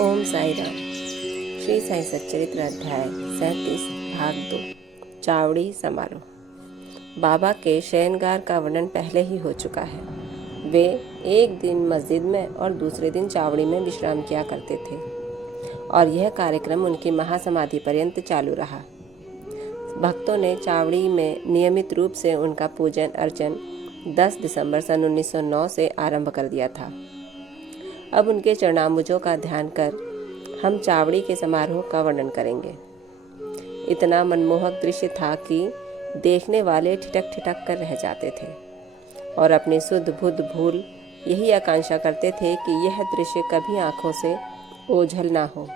ओम साई राम। श्री साई सच्चरित्र अध्याय 37 भाग 2 चावड़ी समारोह। बाबा के शयनगार का वर्णन पहले ही हो चुका है। वे एक दिन मस्जिद में और दूसरे दिन चावड़ी में विश्राम किया करते थे और यह कार्यक्रम उनकी महासमाधि पर्यंत चालू रहा। भक्तों ने चावड़ी में नियमित रूप से उनका पूजन अर्चन 10 दिसंबर सन 1909 से आरंभ कर दिया था। अब उनके चरणाम्बुजों का ध्यान कर हम चावड़ी के समारोह का वर्णन करेंगे। इतना मनमोहक दृश्य था कि देखने वाले ठिठक ठिठक कर रह जाते थे और अपनी सुध बुध भूल यही आकांक्षा करते थे कि यह दृश्य कभी आंखों से ओझल ना हो।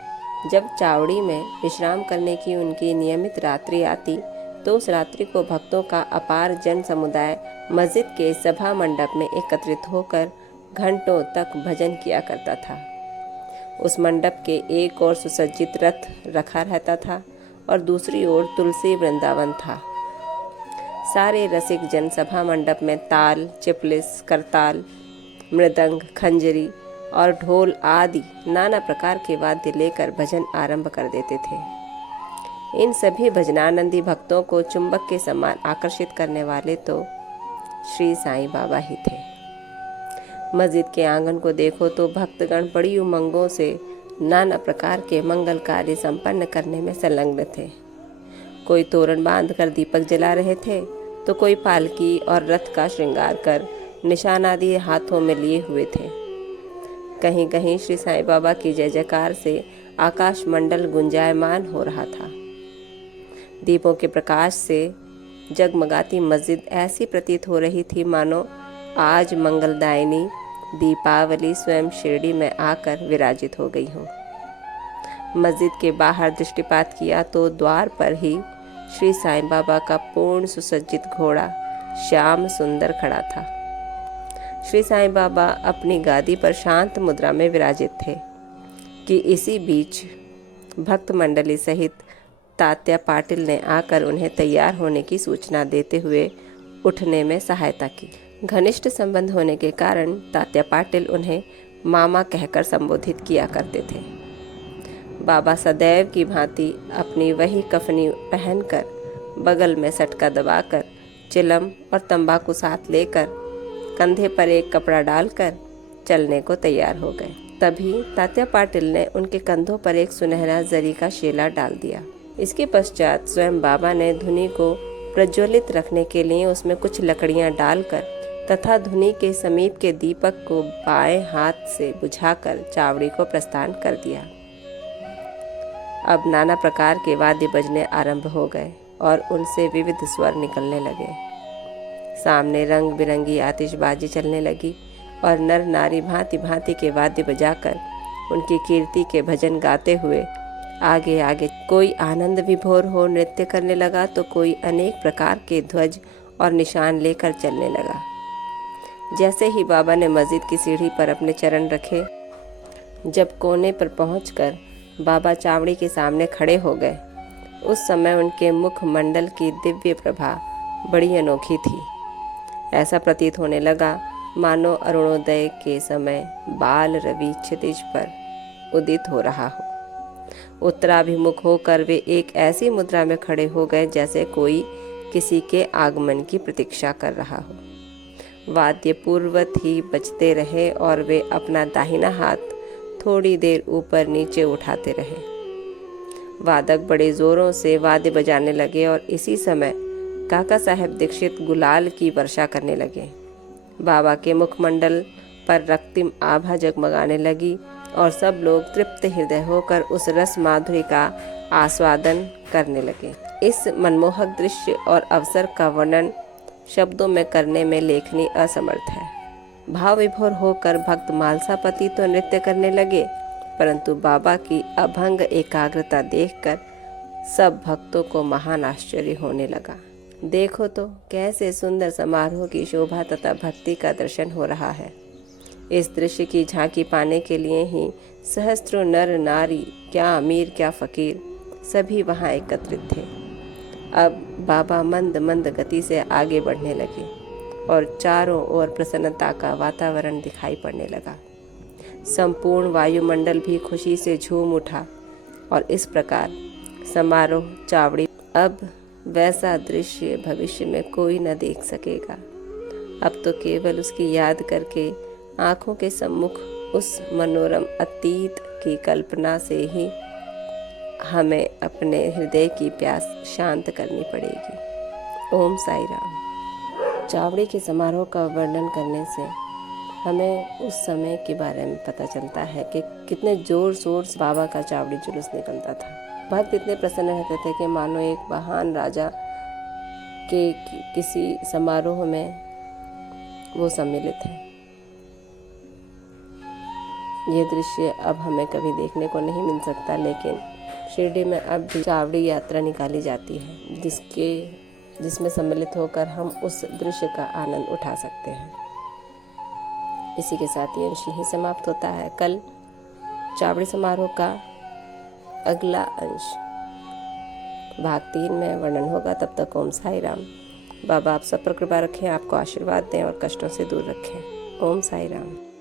जब चावड़ी में विश्राम करने की उनकी नियमित रात्रि आती तो उस रात्रि को भक्तों का अपार जन समुदाय मस्जिद के सभा मंडप में एकत्रित होकर घंटों तक भजन किया करता था। उस मंडप के एक ओर सुसज्जित रथ रखा रहता था और दूसरी ओर तुलसी वृंदावन था। सारे रसिक जन सभा मंडप में ताल, चिपलिस, करताल, मृदंग, खंजरी और ढोल आदि नाना प्रकार के वाद्य लेकर भजन आरंभ कर देते थे। इन सभी भजनानंदी भक्तों को चुंबक के समान आकर्षित करने वाले तो श्री साईं बाबा ही थे। मस्जिद के आंगन को देखो तो भक्तगण बड़ी उमंगों से नाना प्रकार के मंगल कार्य संपन्न करने में संलग्न थे। कोई तोरण बांधकर दीपक जला रहे थे तो कोई पालकी और रथ का श्रृंगार कर निशान आदि हाथों में लिए हुए थे। कहीं कहीं श्री साईं बाबा की जय जयकार से आकाश मंडल गुंजायमान हो रहा था। दीपों के प्रकाश से जगमगाती मस्जिद ऐसी प्रतीत हो रही थी मानो आज मंगलदायिनी दीपावली स्वयं शिरडी में आकर विराजित हो गई हो। मस्जिद के बाहर दृष्टिपात किया तो द्वार पर ही श्री साईं बाबा का पूर्ण सुसज्जित घोड़ा श्याम सुंदर खड़ा था। श्री साईं बाबा अपनी गादी पर शांत मुद्रा में विराजित थे कि इसी बीच भक्त मंडली सहित तात्या पाटिल ने आकर उन्हें तैयार होने की सूचना देते हुए उठने में सहायता की। घनिष्ठ संबंध होने के कारण तात्या पाटिल उन्हें मामा कहकर संबोधित किया करते थे। बाबा सदैव की भांति अपनी वही कफनी पहनकर, बगल में सटका दबाकर, चिलम और तंबाकू साथ लेकर, कंधे पर एक कपड़ा डालकर चलने को तैयार हो गए। तभी तात्या पाटिल ने उनके कंधों पर एक सुनहरा जरी का शेला डाल दिया। इसके पश्चात स्वयं बाबा ने धुनी को प्रज्वलित रखने के लिए उसमें कुछ लकड़ियां डालकर तथा धुनी के समीप के दीपक को बाएं हाथ से बुझाकर चावड़ी को प्रस्थान कर दिया। अब नाना प्रकार के वाद्य बजने आरंभ हो गए और उनसे विविध स्वर निकलने लगे। सामने रंग बिरंगी आतिशबाजी चलने लगी और नर नारी भांति भांति के वाद्य बजाकर उनकी कीर्ति के भजन गाते हुए आगे आगे कोई आनंद विभोर हो नृत्य करने लगा तो कोई अनेक प्रकार के ध्वज और निशान लेकर चलने लगा। जैसे ही बाबा ने मस्जिद की सीढ़ी पर अपने चरण रखे, जब कोने पर पहुंचकर बाबा चावड़ी के सामने खड़े हो गए, उस समय उनके मुख मंडल की दिव्य प्रभा बड़ी अनोखी थी। ऐसा प्रतीत होने लगा मानो अरुणोदय के समय बाल रवि क्षितिज पर उदित हो रहा हो। उत्तराभिमुख होकर वे एक ऐसी मुद्रा में खड़े हो गए जैसे कोई किसी के आगमन की प्रतीक्षा कर रहा हो। वाद्य पूर्वत ही बजते रहे और वे अपना दाहिना हाथ थोड़ी देर ऊपर नीचे उठाते रहे। वादक बड़े जोरों से वाद्य बजाने लगे और इसी समय काका साहेब दीक्षित गुलाल की वर्षा करने लगे। बाबा के मुखमंडल पर रक्तिम आभा जगमगाने लगी और सब लोग तृप्त हृदय होकर उस रस माधुरी का आस्वादन करने लगे। इस मनमोहक दृश्य और अवसर का वर्णन शब्दों में करने में लेखनी असमर्थ है। भाव विभोर होकर भक्त मालसापति तो नृत्य करने लगे, परंतु बाबा की अभंग एकाग्रता देखकर सब भक्तों को महान आश्चर्य होने लगा। देखो तो कैसे सुंदर समारोह की शोभा तथा भक्ति का दर्शन हो रहा है। इस दृश्य की झांकी पाने के लिए ही सहस्त्रों नर नारी, क्या अमीर क्या फकीर, सभी वहां एकत्रित थे। अब बाबा मंद मंद गति से आगे बढ़ने लगे और चारों ओर प्रसन्नता का वातावरण दिखाई पड़ने लगा। संपूर्ण वायुमंडल भी खुशी से झूम उठा और इस प्रकार समारोह चावड़ी। अब वैसा दृश्य भविष्य में कोई न देख सकेगा। अब तो केवल उसकी याद करके आंखों के सम्मुख उस मनोरम अतीत की कल्पना से ही हमें अपने हृदय की प्यास शांत करनी पड़ेगी। ओम साई राम। चावड़ी के समारोह का वर्णन करने से हमें उस समय के बारे में पता चलता है कि कितने जोर शोर से बाबा का चावड़ी जुलूस निकलता था। भक्त इतने प्रसन्न रहते थे कि मानो एक महान राजा के किसी समारोह में वो सम्मिलित है। ये दृश्य अब हमें कभी देखने को नहीं मिल सकता, लेकिन शिरडी में अब भी चावड़ी यात्रा निकाली जाती है जिसमें सम्मिलित होकर हम उस दृश्य का आनंद उठा सकते हैं। इसी के साथ ये अंश यहीं समाप्त होता है। कल चावड़ी समारोह का अगला अंश भाग 3 में वर्णन होगा। तब तक ओम साई राम। बाबा आप सब पर कृपा रखें, आपको आशीर्वाद दें और कष्टों से दूर रखें। ओम साई राम।